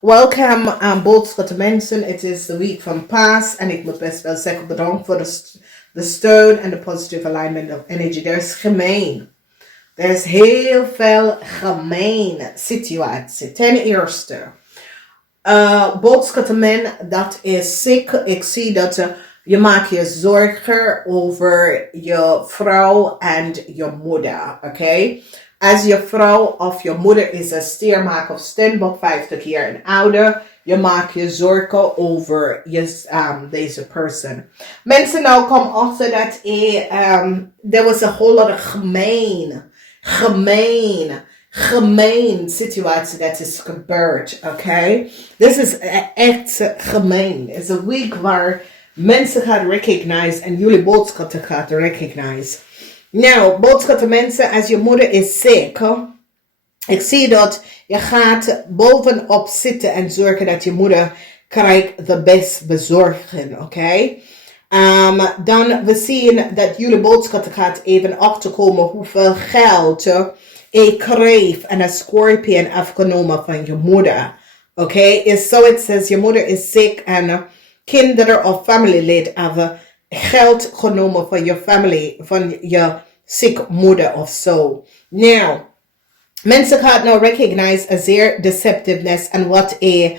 Welcome, BOOGSCHUTTER mensen. Het is de week van Paas en ik moet best wel zeggen bedankt voor de steun en de positive alignment of energy. Er is gemeen. Er is heel veel gemeen situatie. Ten eerste, BOOGSCHUTTER men, dat is zeker. Ik zie dat je maakt je zorgen over je vrouw en je moeder, oké? Als je vrouw of je moeder is een stiermaker of steenbok 50 jaar en ouder, je maakt je zorgen over deze person. Mensen nou komen achter dat there was a whole lot of gemeen situatie dat is gebeurd, oké? Dit is echt gemeen. Het is een week waar mensen gaan recognize en jullie boodschappen gaan recognize. Nou, boodschappen mensen, als je moeder is ziek, ik zie dat je gaat bovenop zitten en zorgen dat je moeder krijgt de best bezorgen, oké? Dan we zien dat jullie boodschappen gaat even achterkomen hoeveel geld je kreeg en een scorpion afgenomen van je moeder, oké? Is zo het says je moeder is ziek en kinderen of familielid hebben geld genomen van je family, van je ziek moeder of zo. Nou, mensen gaan nou recognize a zeer deceptiveness en wat een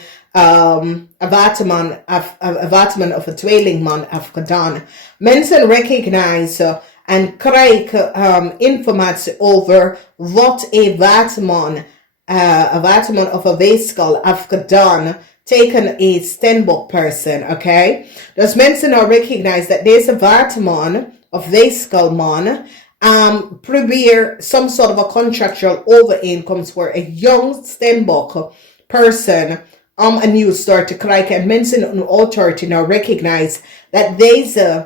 waterman of een tweelingman heeft gedaan. Mensen recognize en krijgen informatie over wat een waterman of een weeskal heeft gedaan tegen een steenbok person, okay? Dus mensen nou recognize dat deze waterman of weeskalman probeer some sort of a contractual overeenkomst voor een young steenbok person een nieuw start te krijgen. En mensen in authority nou recognize dat deze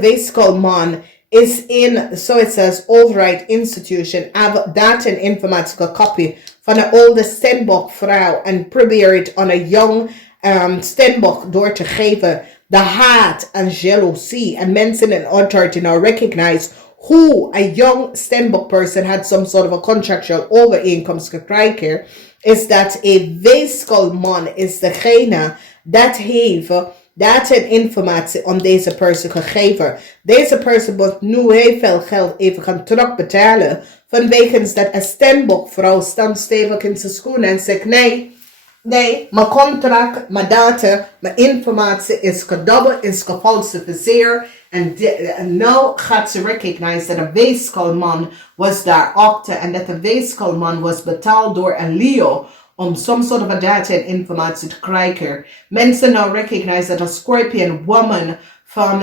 weeskalman is in, so it says, overheid institution, dat een informatie gekopie van een oude steenbok vrouw en probeer het aan een young steenbok door te geven. De haat en jaloezie en mensen in authority now recognize hoe a young steenbok person had some sort of a contractual overeenkomst gekregen, is dat een weeskalman is degene dat heeft dat een informatie aan deze persoon gegeven. Deze persoon moet nu heel veel geld even gaan terugbetalen vanwege dat een steenbok vrouw staat stevig in zijn schoenen en zegt nee, mijn contract, mijn data, mijn informatie is gedobbeld, is gefalsificeerd. En nu gaat ze recognize dat een weeskalman was daar achter en dat de weeskalman was betaald door een Leo om some sort of a data en informatie te krijgen. Mensen now recognize dat een scorpion woman van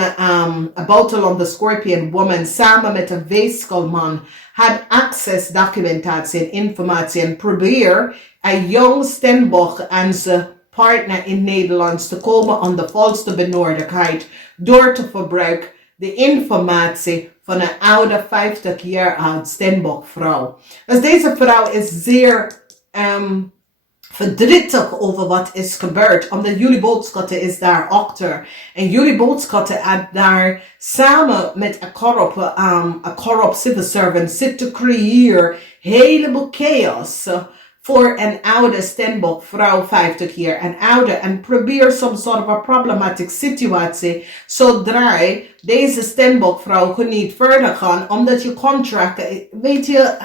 Buitenland, de scorpion woman, samen met een weeskalman had access documentatie en informatie en probeer een jong steenbok en zijn partner in Nederland te komen aan de valste benodigdheid door te gebruiken de informatie van een oude 50 jaar oud steenbok vrouw. Dus deze vrouw is zeer verdrietig over wat is gebeurd, omdat jullie boodschappen is daar achter. En jullie boodschappen daar samen met een corrupt civil servant zit te creëren heleboel chaos voor een oude steenbok vrouw 50 jaar en ouder en probeer some sort of a problematic situatie zodra deze steenbok vrouw niet verder gaan omdat je contract, weet je,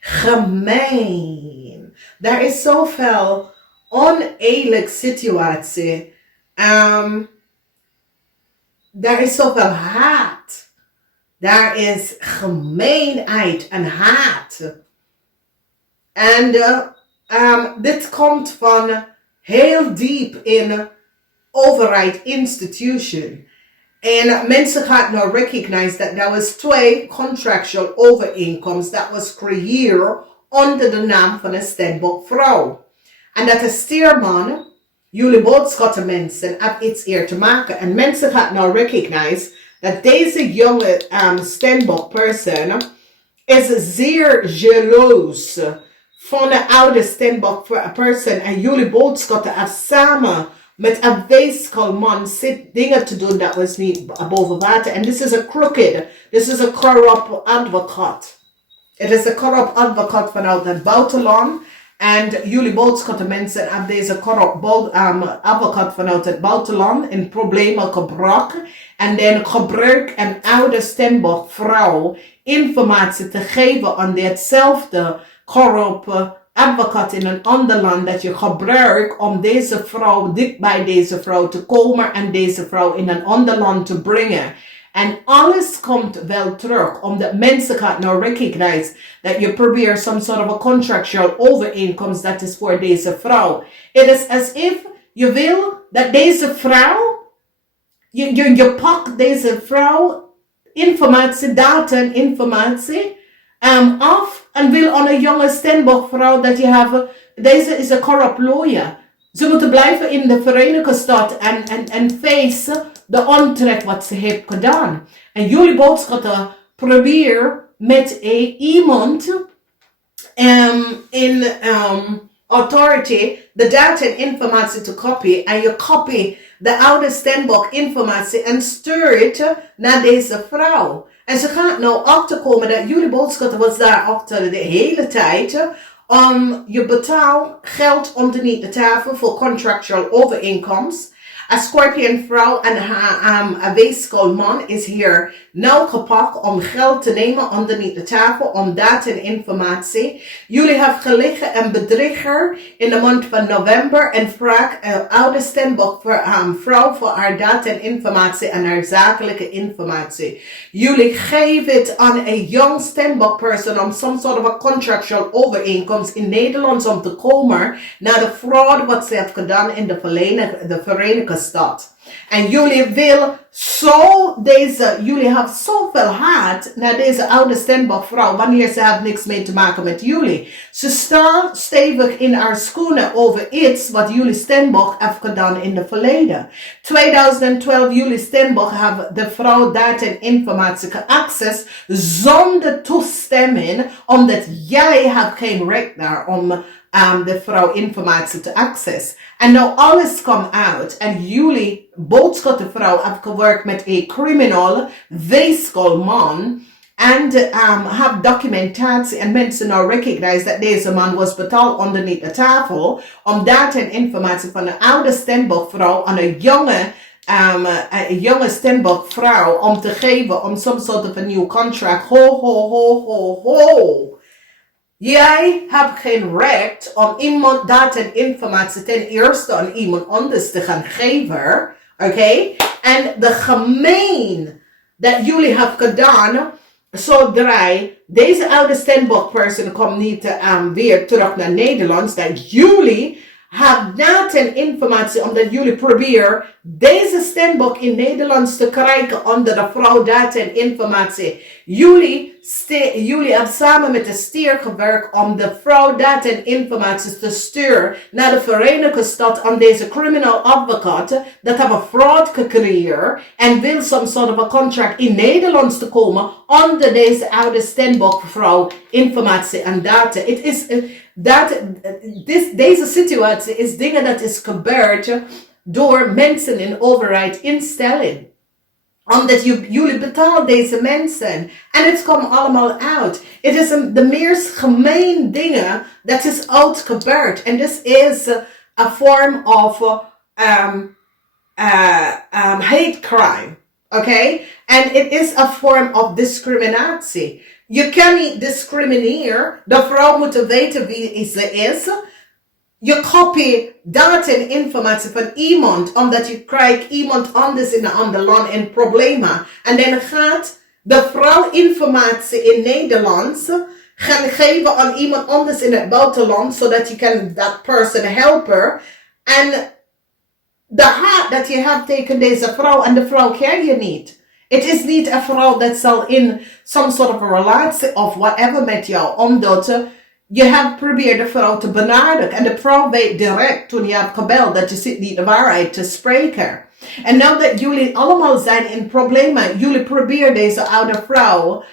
gemeen. Daar is zoveel oneerlijk situatie. Daar is zoveel haat. Daar is gemeenheid en haat. En dit komt van heel diep in overheid institution. En mensen gaan nou recognize dat er was 2 contractual overeenkomsten dat was creëerd onder de naam van een steenbok vrouw. En dat de stierman, jullie boodschappen mensen, heeft iets eer te maken. En mensen gaan nou recognize dat deze jonge steenbok person is zeer jaloers van de oude steenbok person en jullie boodschappen heeft samen met een weeskalman zit dingen te doen dat was niet boven water. En dit is een crooked, dit is een corrupt advocaat. Het is een corrupt advocaat vanuit het buitenland. En jullie boodschappen mensen hebben deze corrupt advocaat vanuit het buitenland in problemen gebracht. En dan gebruik een oude Steenbok vrouw informatie te geven aan ditzelfde corrupt advocaat in een ander land. Dat je gebruikt om deze vrouw, dicht bij deze vrouw te komen en deze vrouw in een ander land te brengen. En alles komt wel terug, omdat mensen gaan nou recognize dat je probeert some sort of a contractual overeenkomst dat is voor deze vrouw. Het is as if je wil dat deze vrouw, je pakt deze vrouw informatie, data en informatie af en wil aan een jonge Steenbok vrouw dat je hebben, deze is een corrupt lawyer. Ze moeten blijven in de Verenigde Staten en face de ontrek wat ze heeft gedaan. En jullie boodschappen probeer met iemand in authority de data en informatie te copy. En je copy de oude Steenbok informatie en stuurt naar deze vrouw. En ze gaat nou achterkomen dat jullie boodschappen was daar achter de hele tijd. Je betaalt geld onderneath de tafel voor contractual overeenkomst. Een Scorpion vrouw en haar weeskalman is hier nauw gepakt om geld te nemen onderneath de tafel om data en informatie. Jullie hebben gelegen een bedrieger in de maand van november en vraag een oude Steenbok vrouw voor haar data en informatie en haar zakelijke informatie. Jullie geven het aan een young Steenbok person om some sort of a contractual overeenkomst in Nederland om te komen naar de fraud wat ze heeft gedaan in de Verenigde Staten. En jullie willen jullie hebben zoveel haat naar deze oude Steenbok vrouw, wanneer ze heeft niks mee te maken met jullie. Ze staan stevig in haar schoenen over iets wat jullie Steenbok heeft gedaan in het verleden. 2012 jullie Steenbok hebben de vrouw data en informatie geaccess zonder toestemming, omdat jij hebt geen recht daar om de vrouw informatie te access. En nou alles komt uit. En jullie boodschappenvrouw heeft gewerkt met een criminal weeskalman. En have documentatie. En mensen nou recognize dat deze man was betaald onderneath de tafel. Om data en informatie van een oude Steenbok vrouw aan een jonge Steenbok vrouw om te geven om some sort of a new contract. Ho. Jij hebt geen recht om iemand data en informatie ten eerste aan iemand anders te gaan geven. Oké? En de gemeen dat jullie hebben gedaan, zodra deze oude Steenbok person komt niet weer terug naar Nederland, dat jullie hebben data en informatie omdat jullie proberen deze Steenbok in Nederland te krijgen onder de vrouw data en informatie. Jullie hebben samen met de stier gewerkt om de vrouw data en informatie te sturen naar de Verenigde Staten aan deze criminal advocaten dat hebben fraud gecreëerd en wil some sort of a contract in Nederland te komen onder deze oude Steenbok vrouw informatie en data. Het is deze situatie is dingen dat is gebeurd door mensen in overheid instelling. Omdat jullie betalen deze mensen. En het komt allemaal uit. Het is de meest gemeen dingen dat is uitgebeurd. En dit is a form of hate crime. Okay? En het is a form of discriminatie. Je kan niet discrimineren. De vrouw moet weten wie ze is. Je copy data en informatie van iemand, omdat je krijgt iemand anders in een ander land in problemen. En dan gaat de vrouw informatie in Nederland gaan geven aan iemand anders in het buitenland, zodat je kan dat person helpen. En de haat dat je hebt tegen deze vrouw en de vrouw ken je niet. Het is niet een vrouw dat zal in some sort of a relatie of whatever met jou, omdat je hebt geprobeerd de vrouw te benaderen. En de vrouw weet direct toen je hebt gebeld dat je zit niet de waarheid te spreken. En nu dat jullie allemaal zijn in problemen, jullie proberen deze oude vrouw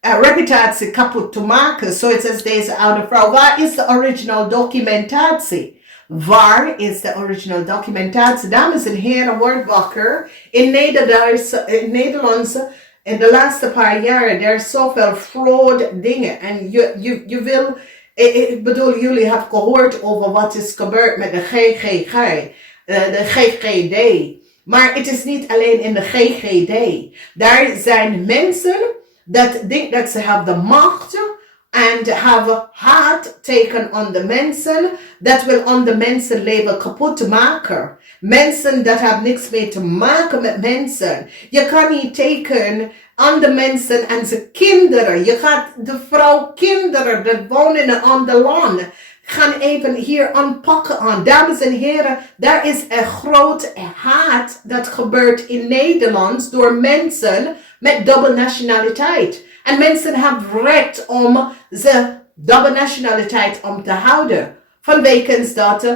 reputatie kapot te maken. Zoals deze oude vrouw. Waar is de original documentatie? Waar is de original documentatie? Dames en heren, word wakker. In Nederlands, in de laatste paar jaren, er is zoveel fraud dingen. En je wil, ik bedoel, jullie hebben gehoord over wat is gebeurd met de de GGD. Maar het is niet alleen in de GGD. Daar zijn mensen dat denken dat ze hebben de macht en hebben haat tegen andere mensen. Dat wil andere mensen leven kapot maken. Mensen dat hebben niks mee te maken met mensen. Je kan niet tegen andere mensen en zijn kinderen. Je gaat de vrouw kinderen dat wonen in een ander land gaan even hier aanpakken aan. Dames en heren, daar is een groot haat dat gebeurt in Nederland door mensen met dubbele nationaliteit. En mensen hebben recht om ze dubbele nationaliteit om te houden. Vanwege dat,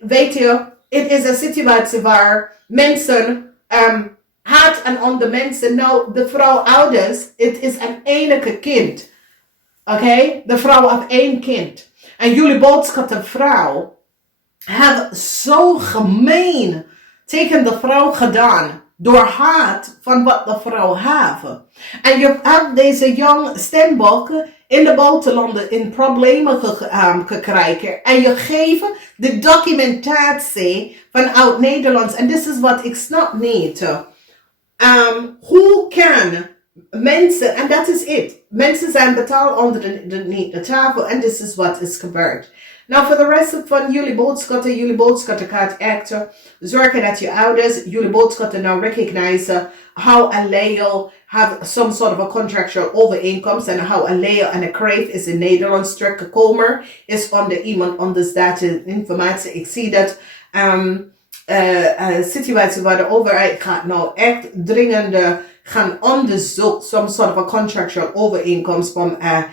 weet je, het is een situatie waar mensen haat aan andere mensen. Nou, de vrouw ouders, het is een enige kind. Oké, de vrouw heeft 1 kind. En jullie boodschap, de vrouw, hebben zo gemeen tegen de vrouw gedaan. Door haat van wat de vrouw heeft. En je hebt deze jong stembokken in de buitenlanden in problemen gekregen. En je geeft de documentatie vanuit Nederlands. En dit is wat ik snap niet. Hoe kan mensen, en dat is het. Mensen zijn betaald onder de tafel en dit is wat is gebeurd. Nou, voor de rest van jullie boodschappen gaat echt zorgen dat je ouders jullie boodschappen nou recognizen how a Leo have some sort of a contractual overeenkomst en how a Leo en a Crave is in Nederland teruggekomen is onder iemand anders dat informatie. Ik zie dat situatie waar de overheid gaat nou echt dringende gaan onderzoeken some sort of a contractual overeenkomst van a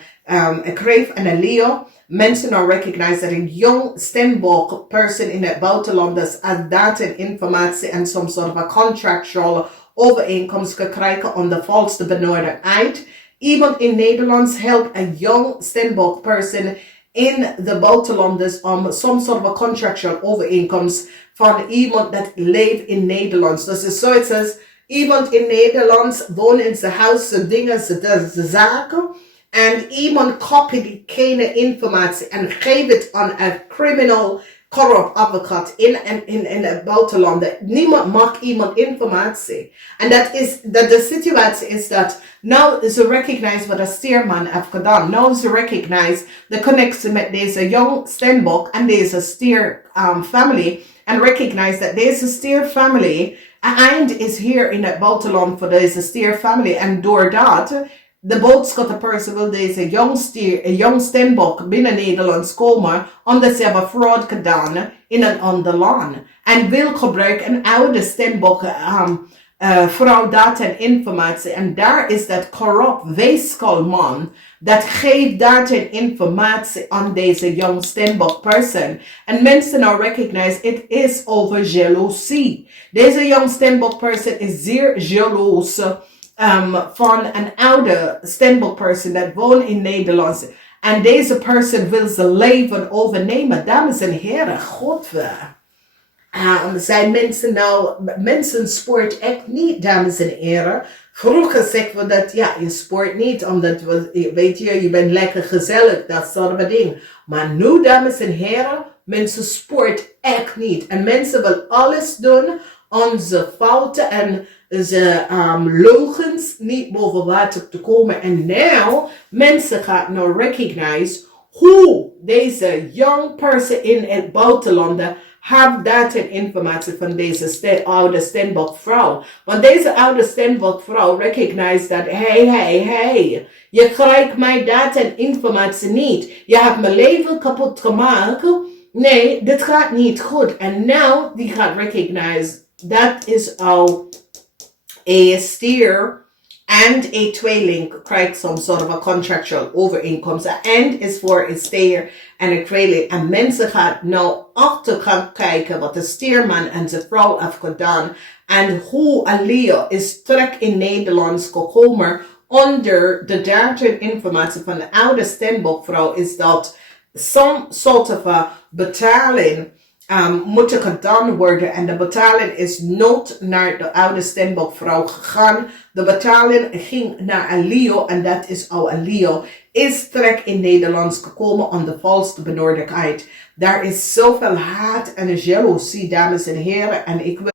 Crave en a Leo. Mensen nou recognize dat een jong stembok person in het buitenland is als data en informatie en some sort of a contractual overeenkomst gekregen onder valse benodigdheid. Iemand in Nederland helpt een jong stembok person in de buitenlanders om some sort of a contractual overeenkomst van iemand dat leeft in Nederland. Dus het is zoiets als iemand in Nederland woont in zijn huis, zijn dingen, zijn zaken. En iemand kopieert geen informatie en geeft het aan een criminal corrupt advocaat in het buitenland. Niemand mag iemand informatie. En de situatie is dat nou ze recognize wat de steerman heeft gedaan. Nou ze recognize de connectie met deze jong stembok en deze steer family. En recognize dat deze steer family eind is hier in het buitenland voor deze steer family. En doordat de boodschapperperson wil deze jong stembok binnen Nederlands komen, omdat ze hebben fraud gedaan in een ander land. En wil gebruiken een oude stembok vrouw data en informatie. En daar is dat corrupt weeskalman dat geeft data en informatie aan deze jong stembok person. En mensen nou recognize it is over jaloezie. Deze jong stembok person is zeer jaloers van een oude stembok person dat woont in Nederland. En deze person wil zijn leven overnemen. Dames en heren, godver. Zijn mensen nou, mensen sport echt niet, dames en heren. Vroeger zeggen we dat, ja, je sport niet, omdat, weet je bent lekker gezellig, dat soort van dingen. Maar nu, dames en heren, mensen sport echt niet. En mensen willen alles doen om ze fouten en ze logens niet boven water te komen. En nou, mensen gaan nou recognize hoe deze young person in het buitenland have data en informatie van deze oude stembok vrouw. Want deze oude stembok vrouw recognize dat, hey, je krijgt mijn data en informatie niet. Je hebt mijn leven kapot gemaakt. Nee, dit gaat niet goed. En nou, die gaat recognize, dat is al een stier and a tweeling krijgt some sort of a contractual overeenkomst. And is voor een stier en een tweeling. En mensen gaan nou achter gaan kijken wat de stierman en zijn vrouw heeft gedaan. En hoe een Leo is terug in Nederland gekomen onder de data en informatie van de oude stembokvrouw is dat some sort of a betaling moet er gedaan worden. En de betaling is nooit naar de oude Steenbok-vrouw gegaan. De betaling ging naar een Leo en dat is al een Leo. Is terecht in Nederlands gekomen aan de valste benodigdheid. Daar is zoveel haat en jaloezie, dames en heren. En ik wil